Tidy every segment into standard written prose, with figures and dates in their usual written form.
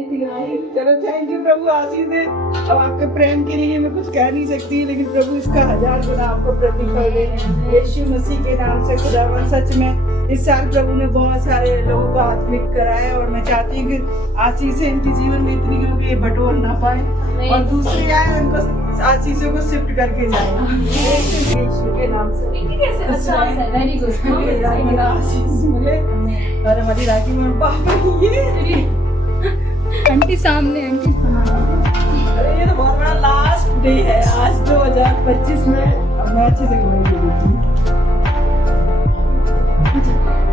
चलो thank you प्रभु, आशीष दे। अब आपके प्रेम के लिए मैं कुछ कह नहीं सकती, लेकिन प्रभु इसका 1000 गुना आपको प्रतिफल दे यीशु मसीह के नाम से। खुदावन सच में इस साल प्रभु ने बहुत सारे लोगों का आत्मिक कराया, और मैं चाहती हूँ कि आशीष इनके जीवन में इतनी हो कि ये बटोर ना पाए और दूसरे आए उनको आशीषों को शिफ्ट करके जाए यीशु के नाम से। वेरी गुड, आशीष मिले। और हमारी राखी में पापा ये आंटी सामने, आंटी अरे ये तो बहुत बड़ा लास्ट डे है आज 2025 में। मैं अच्छे से घूमेंगी।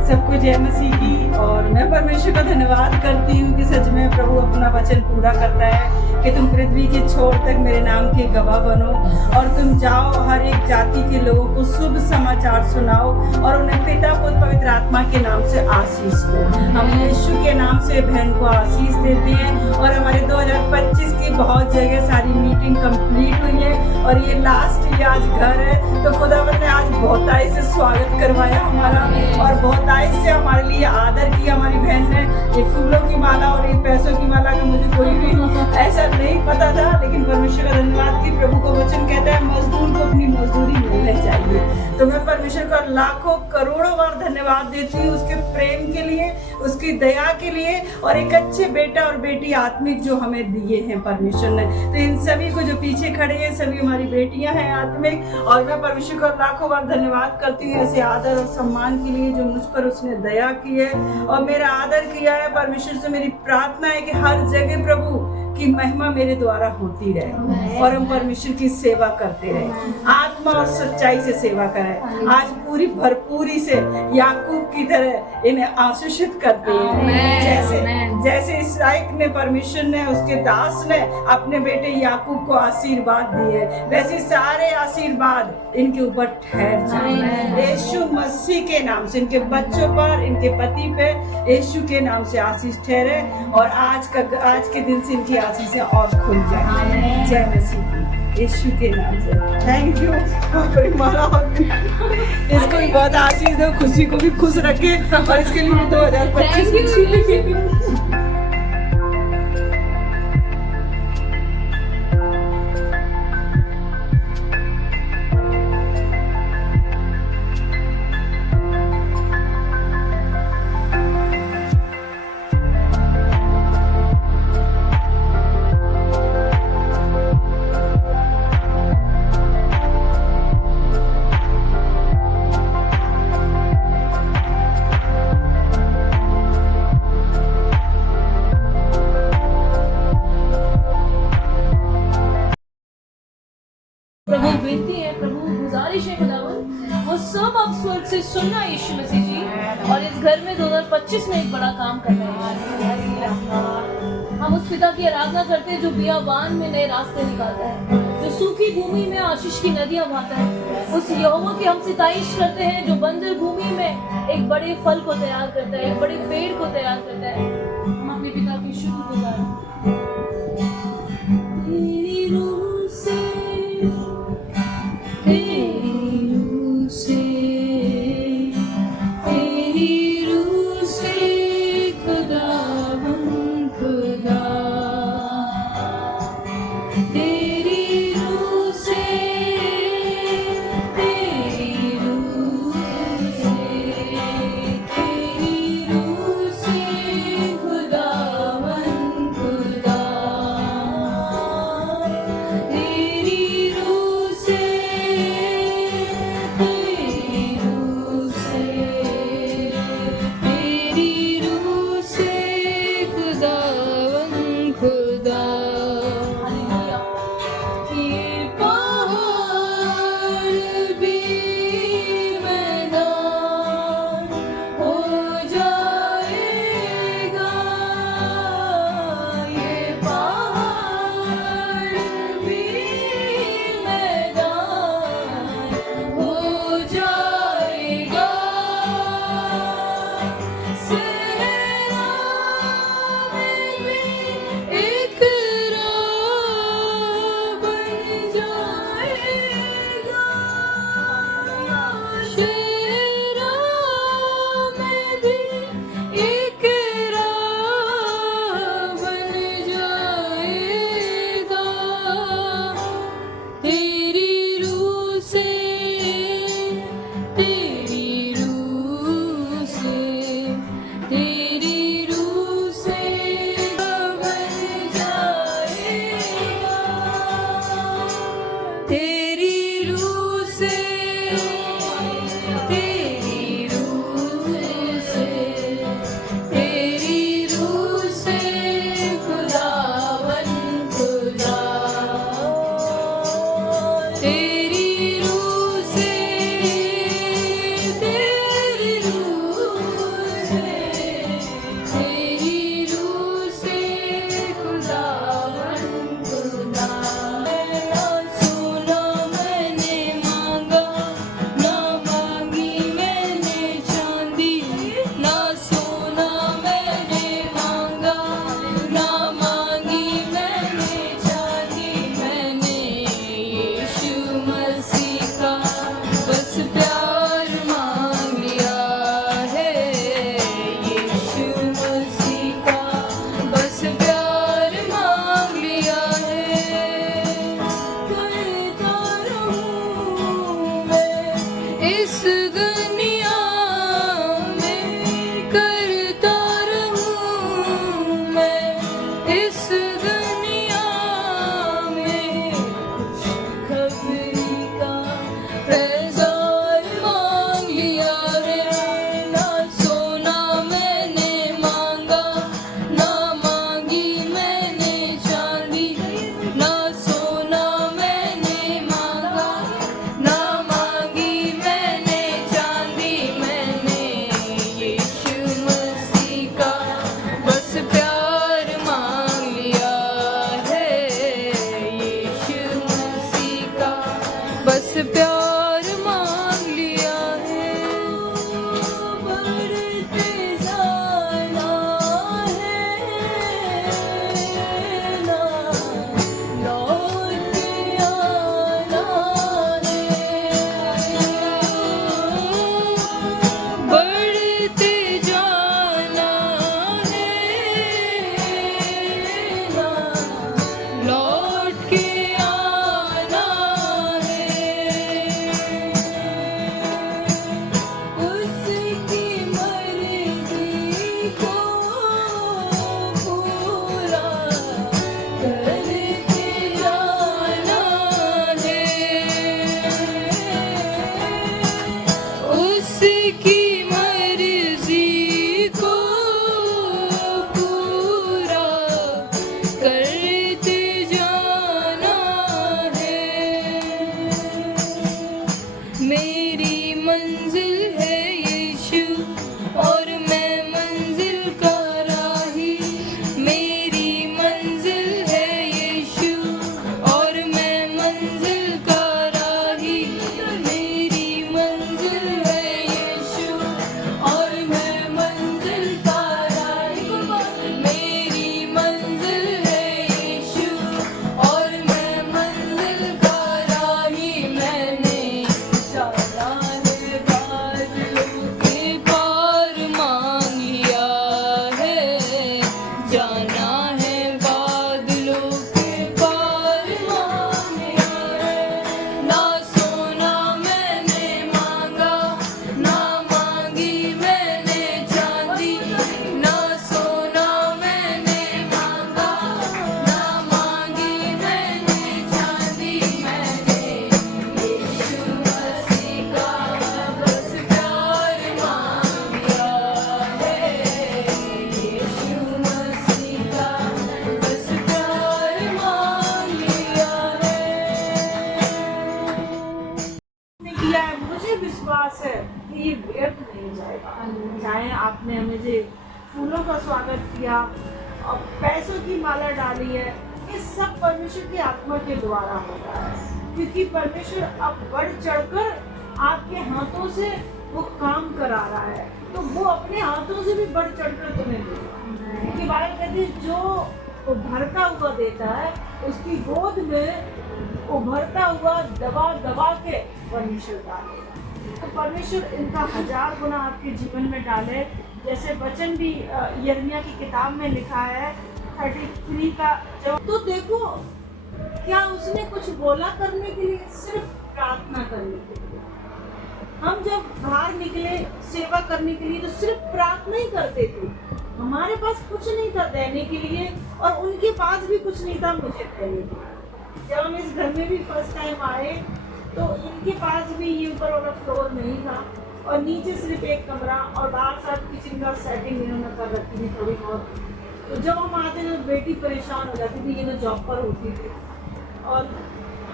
सबको जय मसीह की। और मैं परमेश्वर का धन्यवाद करती हूँ कि सच में प्रभु अपना वचन पूरा करता है कि तुम पृथ्वी के छोर तक मेरे नाम के गवाह बनो, और तुम जाओ हर एक जाति के लोगों को शुभ समाचार सुनाओ, और उन्हें पिता पुत्र पवित्र आत्मा के नाम से आशीष दो। हम यीशु के नाम से बहन को आशीष देते हैं। और हमारे 2025 की बहुत जगह सारी मीटिंग कंप्लीट हुई है, और ये लास्ट ये आज घर है, तो खुदावन ने आज बहुताई से स्वागत करवाया हमारा, और बहुताई से हमारे लिए आदर किया। हमारी बहन ने ये फूलों की माला और ये पैसों की माला का मुझे कोई भी ऐसा नहीं पता था, लेकिन परमेश्वर का धन्यवाद कि प्रभु को वचन कहता है मजदूर को अपनी मजदूरी मिलनी चाहिए। तो मैं परमेश्वर का लाखों करोड़ों बार धन्यवाद देती हूँ उसके प्रेम के लिए, उसकी दया के लिए, और एक अच्छे बेटा और बेटी आत्मिक जो हमें दिए हैं परमेश्वर ने। तो इन सभी को जो पीछे खड़े हैं सभी हमारी बेटियां हैं आत्मिक, और मैं परमेश्वर का लाखों बार धन्यवाद करती हूँ ऐसे आदर और सम्मान के लिए जो मुझ पर उसने दया की है और मेरा आदर किया है। परमेश्वर से मेरी प्रार्थना है कि हर जगह प्रभु की महिमा मेरे द्वारा होती रहे, और हम परमेश्वर की सेवा करते रहे, आत्मा और सच्चाई से सेवा करें। आज पूरी भरपूरी से याकूब की तरह इन्हें आशीषित करते हैं, जैसे इसराइल ने परमेश्वर ने उसके दास ने अपने बेटे याकूब को आशीर्वाद दिए, वैसे सारे आशीर्वाद इनके ऊपर ठहर जाए यीशु मसीह के नाम से। इनके बच्चों पर, इनके पति पे यीशु के नाम से आशीष ठहरे, और आज के दिन से इनकी आशीषें और खुल जाए। जय मसीह की यीशु के नाम से। Thank you. इसको भी बहुत आशीष दो, खुशी को भी खुश रखे, और इसके लिए 2025 प्रभु विनती है, प्रभु गुजारिश है खुदावन वो सब आप स्वर्ग से सुनना यीशु मसीह जी, और इस घर में 2025 में एक बड़ा काम कर रहे हैं। हम उस पिता की आराधना करते हैं जो बियाबान में नए रास्ते निकालता है, जो सूखी भूमि में आशीष की नदियां बहाता है। उस यहोवा की हम सिताइश करते हैं जो बंजर भूमि में एक बड़े फल को तैयार करता है, एक बड़े पेड़ को तैयार करता है। हम अपने पिता की शुक्रगुजार हैं। है कि ये व्यर्थ नहीं जाएगा। चाहे आपने हमें जो फूलों का स्वागत किया और पैसों की माला डाली है, ये सब परमेश्वर की आत्मा के द्वारा होता है, क्योंकि परमेश्वर अब बढ़ चढ़कर आपके हाथों से वो काम करा रहा है, तो वो अपने हाथों से भी बढ़ चढ़कर तुम्हें देगा। क्योंकि बाइबल कहती है जो उभरता हुआ देता है उसकी गोद में उभरता हुआ दबा दबा के परमेश्वर डालेगा। तो परमेश्वर इनका 1000 गुना आपके जीवन में डाले। जैसे वचन भी यिर्मयाह की किताब में लिखा है 33 का जब, तो देखो क्या उसने कुछ बोला करने के लिए, सिर्फ प्रार्थना करने के लिए। हम जब बाहर निकले सेवा करने के लिए तो सिर्फ प्रार्थना ही करते थे। हमारे पास कुछ नहीं था देने के लिए और उनके पास भी कुछ नहीं था मुझे देने के लिए। जब हम इस घर में भी फर्स्ट टाइम आए तो इनके पास भी ये ऊपर वाला फ्लोर नहीं था और नीचे सिर्फ एक कमरा और बाहर साथ किचन का सेटिंग इन्होंने कर रखी थी थोड़ी बहुत। तो जब हम आते थे बेटी परेशान हो जाती थी, ये ना जॉब पर होती थी और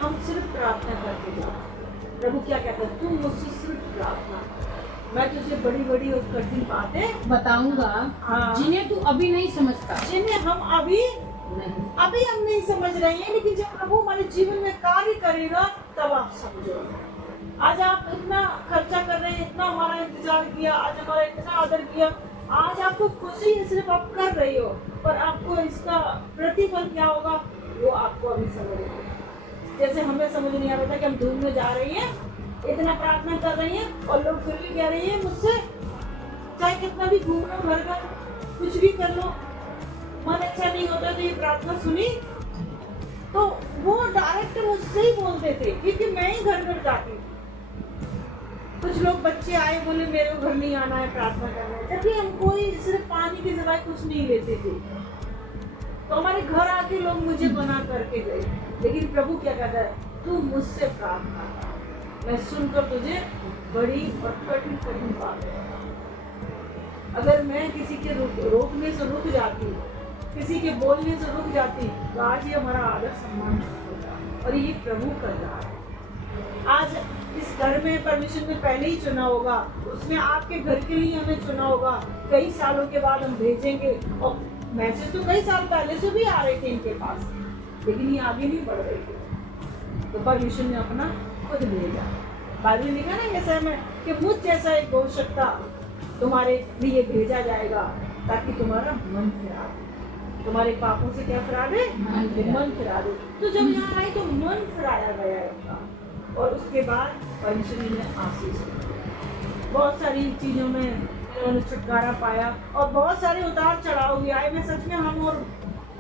हम सिर्फ प्रार्थना करके जाते। प्रभु क्या कहता है, तू मुझसे सिर्फ प्रार्थना, मैं तुझे बड़ी बड़ी और कठिन बातें बताऊंगा हाँ। जिन्हें तू अभी नहीं समझता। जिन्हें हम अभी नहीं समझ रहे हैं, लेकिन जब प्रभु हमारे जीवन में कार्य करेगा तब आप समझोगे। आज आप इतना खर्चा कर रहे हैं, इतना हमारा इंतजार किया, आज हमारा इतना आदर किया, आज आपको खुशी है सिर्फ आप कर रही हो, पर आपको इसका प्रतिफल क्या होगा वो आपको अभी समझ नहीं आएगा। जैसे हमें समझ नहीं आ रहा था कि हम धूम में जा रही हैं, इतना प्रार्थना कर रही हैं और लोग फिर भी कह रही है मुझसे चाहे कितना भी घूम लो, घर का कुछ भी कर लो, मन अच्छा नहीं होता तो ये प्रार्थना सुनी, तो वो डायरेक्ट मुझसे ही बोलते थे क्योंकि मैं ही घर घर जाती। कुछ लोग बच्चे आए बोले मेरे को घर नहीं आना है प्रार्थना करना है, जबकि हम कोई सिर्फ पानी के सिवाय कुछ नहीं लेते थे। तो हमारे घर आके लोग मुझे बना करके गए, लेकिन प्रभु क्या कहता है, तू मुझसे प्रार्थना कर, मैं सुनकर तुझे बड़ी और कठिन कठिन बात है। अगर मैं किसी के रोकने से रुक जाती, किसी के बोलने से रुक जाती, तो आज ये हमारा आदर सम्मान होता। और ये प्रभु कर रहा है। आज इस घर में परमेश्वर ने पहले ही चुना होगा, उसने आपके घर के लिए हमें चुना होगा, कई सालों के बाद हम भेजेंगे। और मैसेज तो कई साल पहले से भी आ रहे थे इनके पास, लेकिन ये आगे नहीं बढ़ रहे थे, तो परमेश्वर ने अपना खुद भेजा। बाइबल में लिखा ना ऐसा में कि मुझ जैसा एक भविष्यवक्ता तुम्हारे लिए भेजा जाएगा ताकि तुम्हारा मन फिरा दे। तुम्हारे पापों से क्या फिरा दे? मन फिरा दे। तो जब यहाँ आए तो मन फिराया गया इनका, और उसके बाद परमेश्वर ने आशीष दी। बहुत सारी चीजों में इन्होंने छुटकारा पाया और बहुत सारे उतार चढ़ाव भी आए। मैं सच में हम और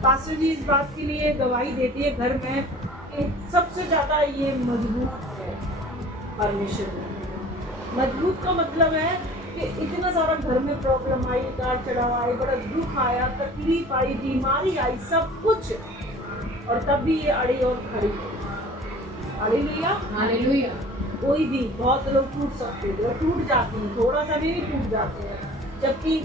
पास्टर जी इस बात के लिए गवाही देती है घर में कि सबसे ज्यादा ये मजबूत है परमेश्वर में। मजबूत का मतलब है कि इतना सारा घर में प्रॉब्लम आई, उतार चढ़ाव आए, बड़ा दुख आया, तकलीफ आई, बीमारी आई, सब कुछ, और तब भी ये अड़ी और खड़ी। हालेलुया। कोई भी, बहुत लोग टूट सकते थे, टूट जाते हैं, थोड़ा सा भी टूट जाते हैं। जबकि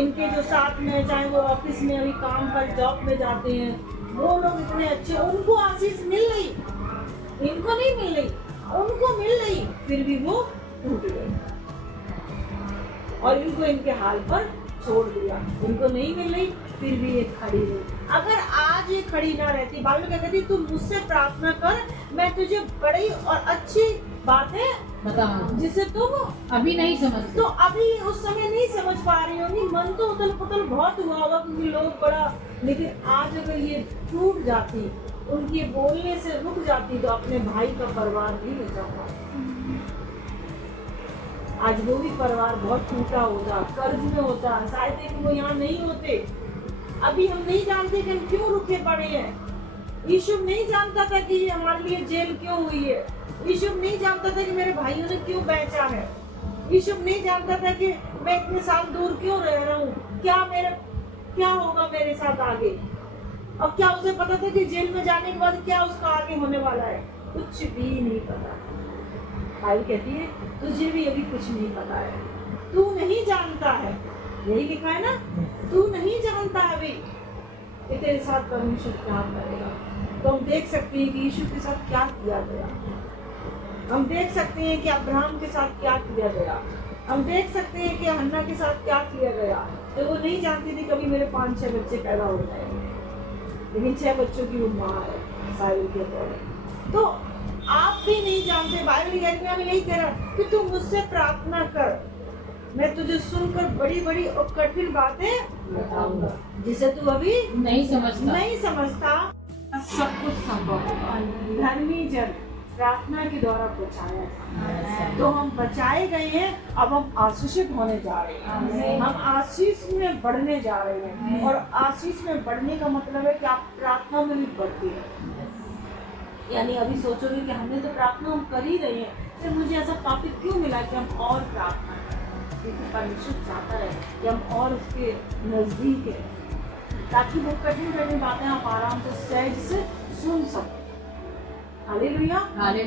इनके जो साथ में, चाहे वो ऑफिस में अभी काम पर जॉब में जाते हैं, वो लोग इतने अच्छे, उनको आशीष मिल रही, इनको नहीं मिल रही, उनको मिल रही, फिर भी वो टूट गए और इनको इनके हाल पर छोड़ दिया। इनको नहीं मिल रही, फिर भी ये खड़ी रही। अगर आज ये खड़ी ना रहती, बाइबल क्या कहती, तू मुझसे प्रार्थना कर, मैं तुझे बड़ी और अच्छी बातें बताऊं जिसे तुम अभी नहीं समझते। तो अभी उस समय नहीं समझ पा रही होगी, मन तो उथल पुथल बहुत हुआ होगा क्योंकि लोग बड़ा, लेकिन आज अगर ये टूट जाती, उनके बोलने से रुक जाती, तो अपने भाई का परिवार भी बचा पाती। आज वो भी परिवार बहुत टूटा होता, कर्ज में होता, शायद कि वो यहाँ नहीं होते। अभी हम नहीं जानते कि हम क्यों रुके पड़े हैं। यीशु नहीं जानता था कि ये हमारे लिए जेल क्यों हुई है। यीशु नहीं जानता था कि मेरे भाइयों ने क्यों बेचा है। यीशु नहीं जानता था कि मैं इतने साल दूर क्यों रह रहा हूँ, क्या होगा मेरे साथ आगे। और क्या उसे पता था कि जेल में जाने के बाद क्या उसका आगे होने वाला है? कुछ भी नहीं पता। बाइबल कहती है तुझे भी अभी कुछ नहीं पता है, तू नहीं जानता है, यही लिखा है ना, तू नहीं जानता अभी कि तेरे साथ परमेश्वर क्या करेगा। तो हम देख सकते हैं कि यीशु के साथ क्या किया गया। हम देख सकते हैं कि अब्राहम के साथ क्या किया गया, हम देख सकते हैं कि हन्ना के साथ क्या किया गया। तो वो नहीं जानती थी कभी मेरे 5-6 बच्चे पैदा हो जाएंगे, लेकिन 6 बच्चों की वो माँ है बाइबल के अकॉर्डिंग। तो आप भी नहीं जानते, बाइबल में यही कह रहा कि तू मुझसे प्रार्थना कर, मैं तुझे सुनकर बड़ी बड़ी और कठिन बातें बताऊंगा जिसे तू अभी नहीं समझता। सब कुछ संभव होगा। धर्मी जन प्रार्थना के द्वारा बचाया था, तो हम बचाए गए हैं। अब हम आशीषित होने जा रहे हैं, हम आशीष में बढ़ने जा रहे हैं। और आशीष में बढ़ने का मतलब है कि आप प्रार्थना में भी बढ़ते हैं। यानी अभी सोचोगे कि हमने तो प्रार्थना हम कर ही रहे हैं, तो मुझे ऐसा पापी क्यों मिला कि हम और प्रार्थना करें? क्योंकि परमेश्वर चाहता है कि हम और उसके नजदीक हैं, ताकि वो कठिन कठिन बातें आप आराम से सहज से सुन सको। हालेलुया।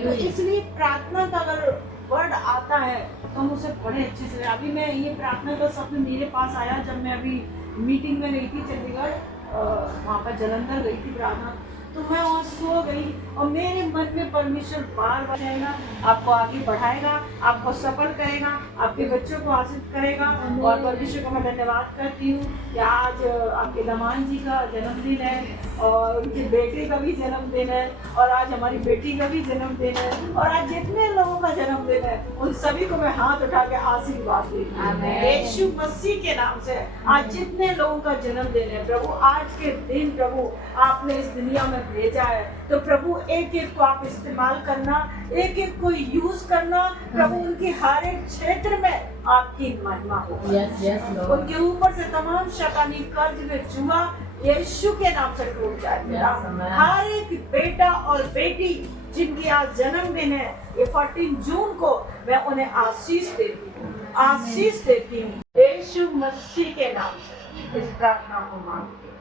तो इसलिए प्रार्थना का अगर वर्ड आता है तो हम उसे बड़े अच्छे से। अभी मैं ये प्रार्थना का शब्द मेरे पास आया जब मैं अभी मीटिंग में गई थी चंडीगढ़, वहाँ पर जलंधर गई थी प्रार्थना, तो मैं वहाँ सो गई और मेरे मन में परमेश्वर बार बार जाएगा, आपको आगे बढ़ाएगा, आपको सफल करेगा, आपके बच्चों को आशीष करेगा। और परमेश्वर को मैं धन्यवाद करती हूँ कि आज आपके दमान जी का जन्मदिन है और उनके बेटे का भी जन्मदिन है और आज हमारी बेटी का भी जन्मदिन है और आज जितने लोगों का जन्मदिन है उन सभी को मैं हाथ उठा के आशीर्वाद देती हूँ यीशु मसीह के नाम से। आज जितने लोगों का जन्मदिन है प्रभु, आज के दिन प्रभु आपने इस दुनिया में भेजा है, तो प्रभु एक एक को आप इस्तेमाल करना, एक एक को यूज करना प्रभु, उनकी हर एक क्षेत्र में आपकी महिमा हो। उनके ऊपर से तमाम शैतानी कर्ज में जुआ यीशु के नाम से टूट जाए। हर एक बेटा और बेटी जिनकी आज जन्मदिन है, ये 14 जून को, मैं उन्हें आशीष देती हूँ, आशीष देती हूँ यीशु मसीह के नाम से। इस प्रार्थना को मांगती हूँ।